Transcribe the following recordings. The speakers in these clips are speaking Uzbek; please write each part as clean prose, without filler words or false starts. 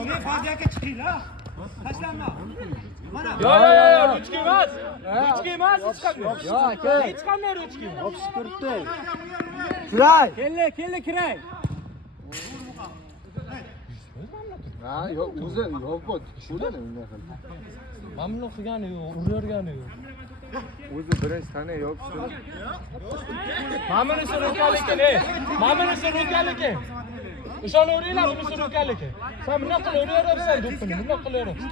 Ona faziyaga chiqinglar. Tashlanma. Mana. Yo, ruchka emas. Ruchka emas, hech qanday. Yo, aka. Hech qanday ruchka emas. Opsiz turibdi. Kiray. Kella kiray. Ha, yo'q, o'zi yo'q bu tikishuvdan unga qil. Mamnun qilgani yo'q, urayotgani yo'q. O'zi birinchi tana yopishdi. Mamnun surukalik ne? Mamnun surukalik. Ishonaveringlar, uni surukalik. Sen bunaqa qilib uraveribsan, do'ppini, bunaqa qilaveribsan.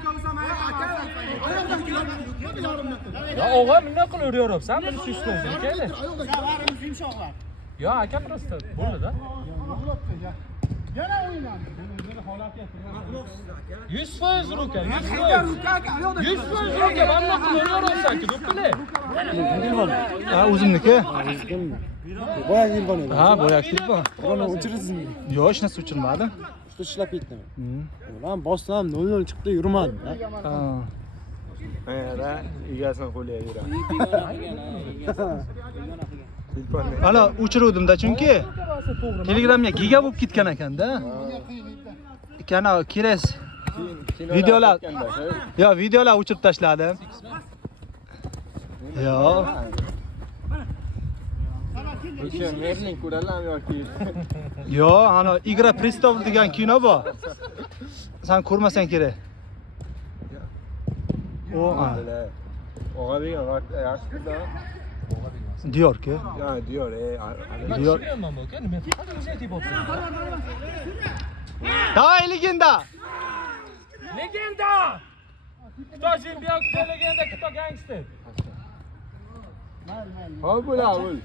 Ya, o'g'il bunaqa qilib uraveribsan, buni sushlaysan, keldi. Savarimiz yumshoqlar. Yo, aka prosta bo'ldi-da. Yana o'ynadi. 100% ruka, 100%. 100% ruka, mana qilib uraveribsan-ku, do'ppini. Ha, o'zimniki. Boyagi telefon edi. Ha, boyagi telefon. Uni o'chirdingizmi? Yo'q, hech narsa o'chirmadim. Shu ishlab ketdimi? Ulan bossam 00 chiqdi, yurmadim. Ha. Mana egasini qo'liga yuradi. Ana o'chiruvdim-da, chunki Telegramga giga bo'lib ketgan ekan-da. Kana kerak videolar. Yo, videolar o'chirib tashladim. Yo. O'sha Merlin ko'ralarmi yoki? Yo, ana Igra Prestov degan kino bor. Sen ko'rmasang kerak. O, Og'abek yaxshi-da. Diyor-ku. Ya, Diyor, Diyor. Nima bu, aka? Nima faqat o'zi aytib bo'ldi. Давай, legenda. Legenda! Кто чемпион, кто легенда, кто гангстер? Ha, bo'la, bo'l.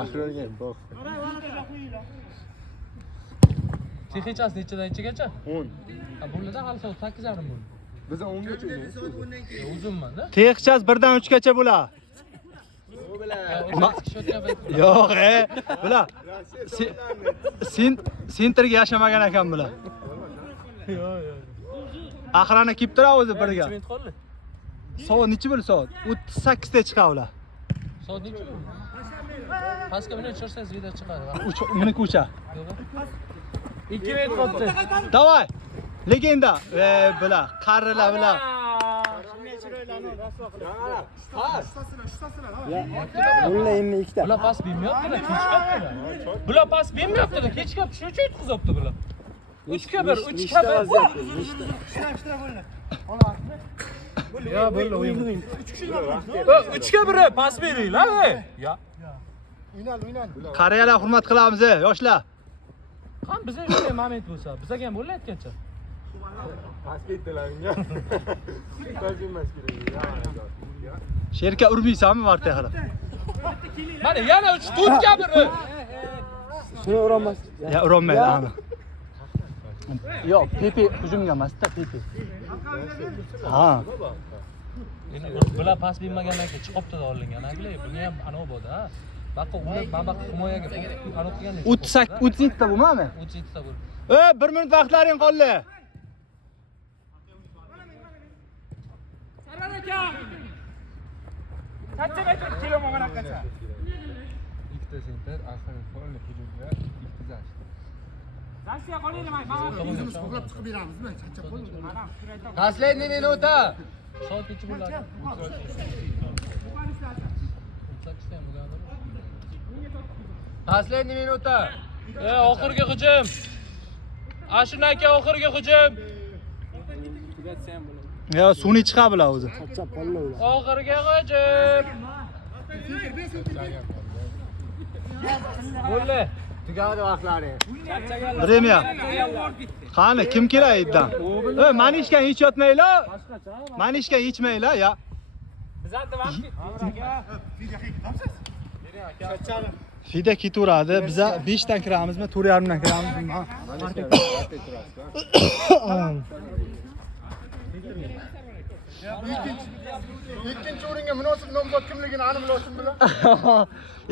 Axirga boq. Texnichasi nechadan nechigacha? 10. Ha, bo'ldi-da, hali soat 8:30 bo'ldi. Biz 10 gacha o'ynaymiz. Uzunman-da. Texchas 1dan 3 gacha bo'lar. Yo'q, bular sentrga yashamagan ekan bular. Yo'q. Axirani kelib turadi o'zi birga. Necha minut qoldi? Soat necha bo'ldi soat? 38 da chiqadi ular. Soat necha bo'ldi? Pastga buni tushirsangiz video chiqadi. Meniki ucha. Yo'q. 2 minut qoldi. Давай. Legenda. Bular, qarilar bular. Mulla endi ikkita. Bular pas bilmayaptilar, kechikibdilar. Bular pas bilmayaptilar, kechikib shuning uchun yutqizibdi bular. 3 ga 1, 3 ga 1. Ya bo'ldi o'yin. 3 ga 1 pas beringlar, Ya. O'ynal. Qariyalar hurmat qilamiz, yoshlar. Qani bizga shunday moment bo'lsa, bizga ham bo'layotgancha. Pas ketdilar-ku. Pas emas kerak. Sherka urmaysanmi marta qilib? Mana yana 3 to'rt ga 1. Shuni urolmas. Ya urolmaydi, ana. Yo'q, Pepe hujumga emas-da, Pepe. Ha. Bular pas bilmagandan keyin chiqibdi-da olingan, bular. Buni ham anov bo'ldi, ha. Baqa uni mana himoyaga anov qilganda. 38 ta bo'lmami? 37 ta bo'ldi. 1 minut vaqtlaring qoldi. Sarar aka. Qancha metr kilometr aqasa? Ikkita senter, oxirgi qo'lni hujumga yutqizadi. Rossiya qolinglar, mana o'zimiz qo'llab chiqib beramizmi? Charchab qoldik. Mana Последний minuta. Soat necha bo'ladi? Последний minuta. Oxirgi hujum. Ashuna aka oxirgi hujum. Ya, suni chiqadi bular o'zi. Charchab qoldilar ular. Oxirgi hujum. Bo'ldi. Tugadi vaqtlari. Время. Qani, kim kerak uydan? Manishkan hech yotmaylar. Manishkan ichmaylar, ya. Bizda vaqt Fida ketaveradi. Biz 5 dan kiramizmi, 4,5 dan kiramizmi? Ikkinchi o'ringa munosib nomzod kimligini aniqlashim bilan.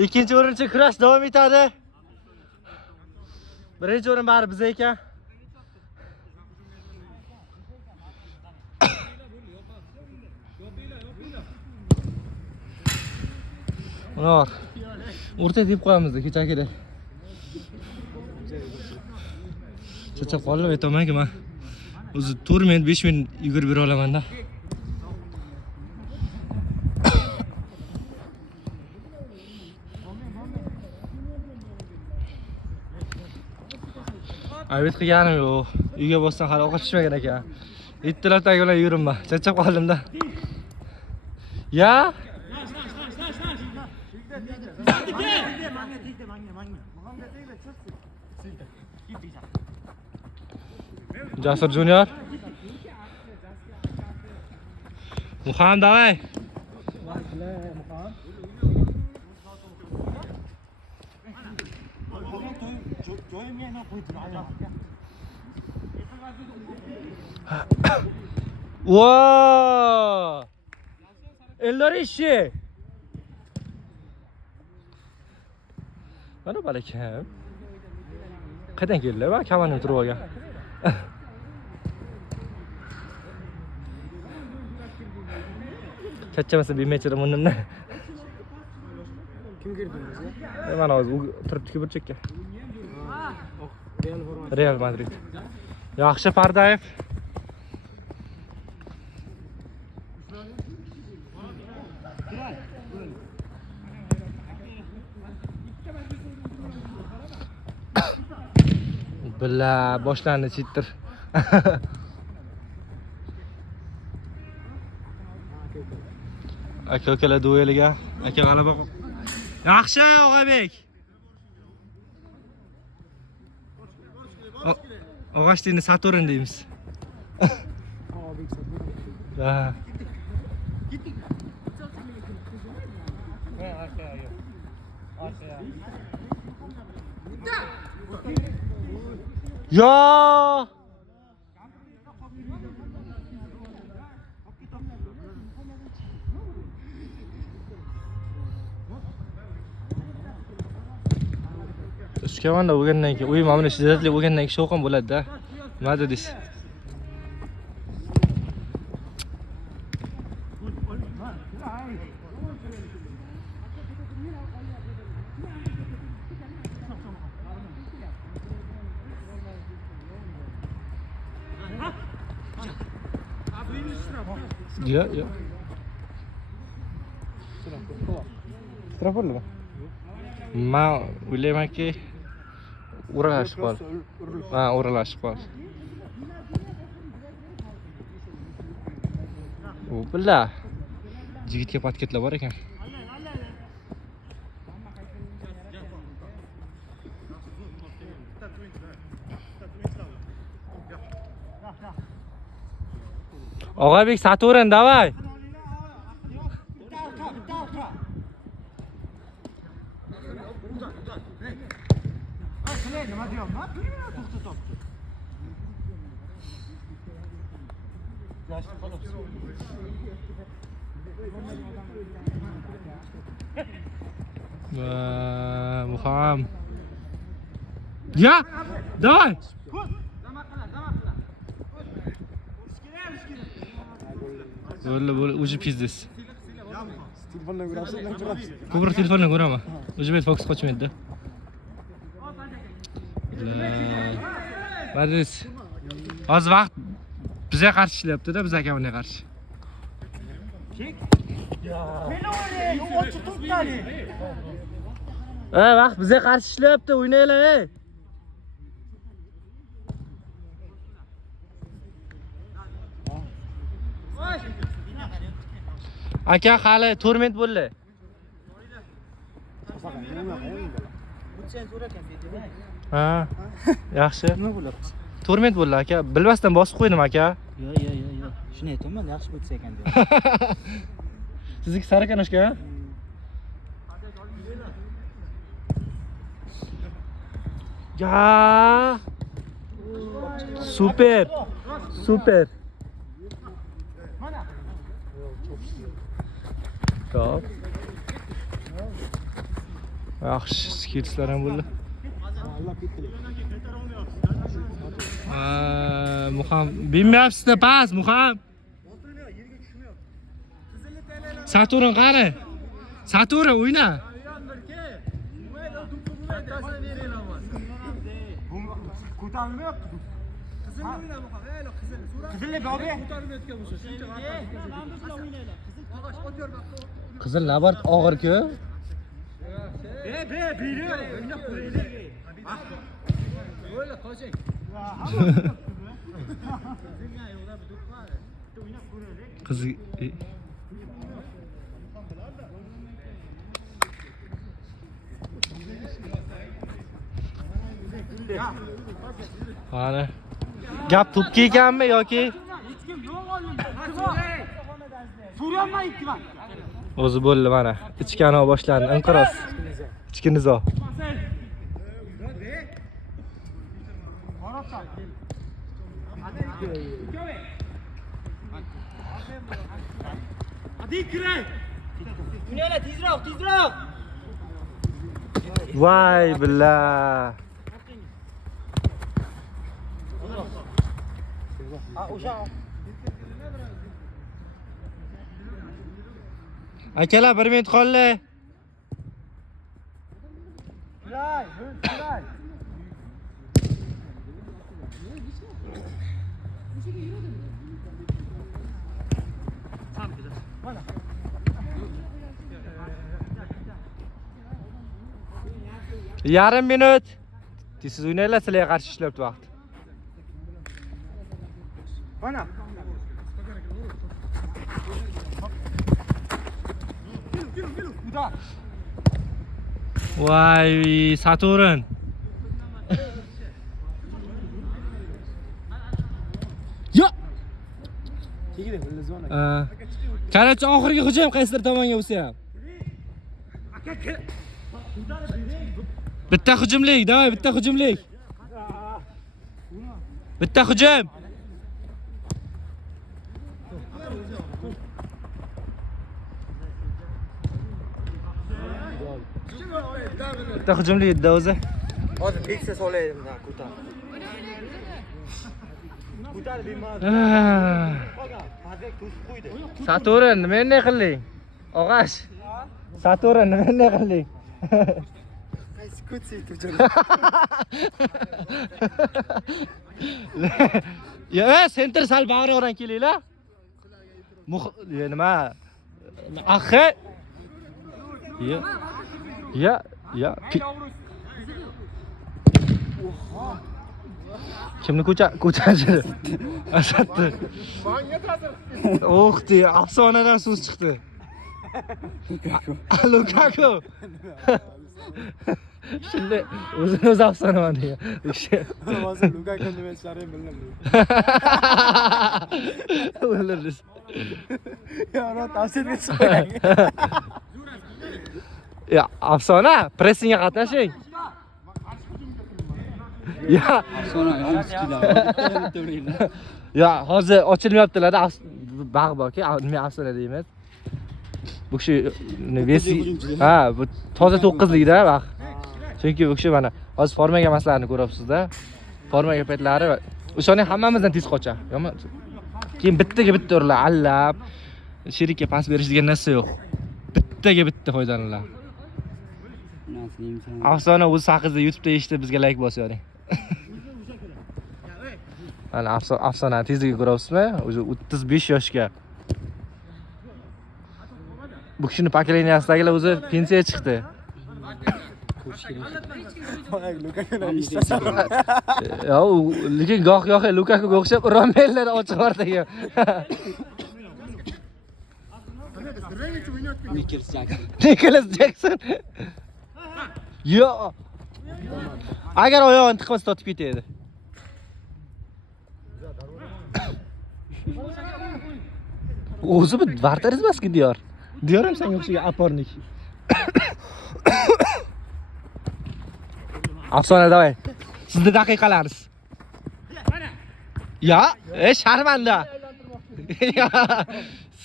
Ikkinchi o'rinchi kurash davom etadi. Birinchi o'rin bari biz ekan. Ular. O'rta deb qo'yamiz kecha-kerak. Charchab qoldim, aytamanki men. O'zi 4 minut, 5 minut yugurib bera olaman-da. Ayt qilganim yo'q. Uyga borsam hali ovqat pishmagan ekan. Ertalabdan bilan yuribman. Charchab qoldim-da. Ya? Jasur Junior. Muhammad davay. Wow! Elorishi. Mana balakam. Qayerdan keldi? Men kamanni turib olgan. Chachchamasa bilmaychirim unimni. Kim kirdi bizga? Mana hozir turibdi burchakka. Real Madrid. Yaxshi Pardayev. Billa boshlandi chittir. Aka-ukalar dueliga. Aka g'alaba. Yaxshi Og'abek. Og'ashtini Saturn deymiz. Ha. Yo! Ushkamanda bo'lgandan keyin, o'yin mana shiddatli bo'lgandan keyin shovqin bo'ladi-da. Nima dedingiz? Ya, ya. Straformi? Men o'ylaymanki, o'ralashib qoldi. Ha, o'ralashib qoldi. O, billa. Jigitga patketlar bor ekan. Og'abek Saturn davay. Nima deyapman? To'xtatibdi. Yoshli qolib. Muham. Ya, davay. Bo'ldi, o'zi pizdes. Telefondan ko'rasiz, nima ko'rasiz? Ko'proq telefondan ko'raman. O'zi bet fokus qochmaydi. Madrid. Hozir vaqt bizga qarshi ishlayapti-da, biz akamga qarshi. Vaqt bizga qarshi ishlayapti, o'ynaylar, ey. Aka hali torment bo'ldi. Ha, yaxshi. Nima bo'lyapti? Torment bo'ldi aka. Bilmasdan bosib qo'ydim aka. Yo'q. Shuni aytaman, yaxshi bo'lsa ekan deb. Sizniki sarakanashka? Ya! Super. Super. Top. Yaxshi, skillslar ham bo'ldi. Muham, bilmayapsiz-da, pas, Muham. Saturn qani? Satura o'yna. Ko'tarilmayapti. Qizilli bobi. Qizil labart og'ir-ku. Biri. O'ynab ko'raylik. O'yla qoching. Qiz Qani. Gap to'pga ekanmi yoki Hech kim yo'q oldimda. So'rayapman ikki bor. o'zi bo'ldi mana. Ichkani boshlandi. Inqiroz. Ichki nizo. Hadi kiray. Dunyolar tezroq. Voy billa. Akalar 1 minut qoldi. Kiray. Yarim minut. Siz o'ynaylar, sizlarga qarshi ishlayapti vaqt. Mana. Voy, Saturn. Yo. Qanacha oxirgi hujum qaysidir tomonga bo'lsa ham. Bitta hujumlik, davay, bitta hujumlik. Bitta hujum. Bitta hujumlik edi o'zi. Hozir beksa solaydim da ko'tar. Ko'tar bemalol. Mazak to'sib qo'ydi. Saturn, nima endi qiling? Og'ash. Saturn, nima endi qiling? Qaysi ko'tsi turjon. Ya, center sal bag'riyoqdan kelinglar. Nima? Axi. Ya. Kimni ko'chirdi? Asadni. Menga ta'sir. O'xti, afsonadan so'z chiqdi. Lukaku. Shunday o'zini afsonaman degan. Hozir Lukaku nima ishlarini bilmayman. O'ldirdi. Ya, ora tavsiyaga chiqmang. Ya, afsona, pressingga qatnashing. Ya, ya, hozir ochilmayaptilar-da. Bag' borki, nima afsona deymiz. Bu kishi Messi, bu toza 9likda bag'. Chunki bu kishi mana hozir formaga maslahatini ko'ryapsiz-da. Formaga paytlari o'shaning hammamizdan tez qocha. Yo'qmi? Keyin bittaga bitta urlar, allab. Sherikka pas berish degan narsa yo'q. Bittaga bitta foydalanlar. Afsona o'z haqida YouTube'da eshitib bizga like bosing. Mana afsona tezligi ko'ryapsizmi? O'zi 35 yoshga. Bu kishini pokoleniyasidagilar o'zi pensiyaga chiqdi. Ya, lekin goh-goh Lukakuga o'xshab Romellar ochiq ortaga. Nicholas Jackson. Yo. Agar oyog'ini tiqmasa totib ketadi. O'zi bir vartariz emas-ku Diyor. Diyor ham senga o'xshagan opornik. Afsona davay. Sizning daqiqalaringiz. Ya, sharmanda.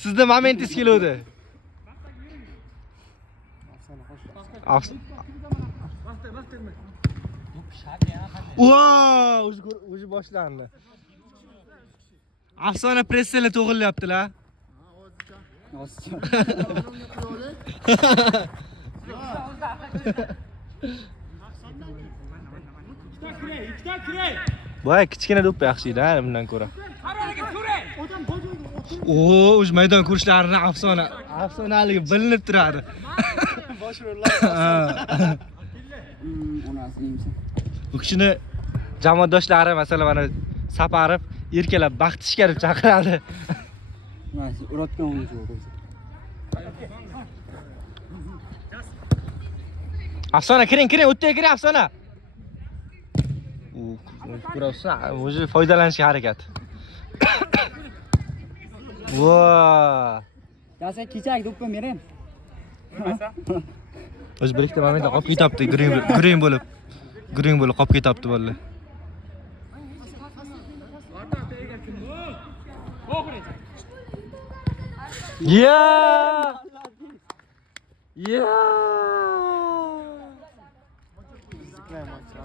Sizning momentingiz keldi. Wow, o'zi boshlandi. Afsona presslar to'g'rilayaptilar. ikkita kiray. Voy, kichkina do'ppi yaxshi edi, ha, bundan ko'ra. Qaroriga turay. Odam bojoyda o'tirib. Oo, o'sha maydon kurishlarini afsonaligi bilinib turadi. Bosh rollar. Bu kishini jamoadoshlari masalan mana saparib, erkalab baxtishga deb chaqiradi. Mana uratgan o'yinchi bo'lsa. Afsona, kiring, o'tga kiring, Afsona. Kurasa, o'zi foydalanishga harakat. Voa! Yasa kechak do'ppi meren. O'zi bir ikkita momentda qolib ketibdi, green bo'lib. Green bo'lib qolib ketibdi bolalar. Yeah!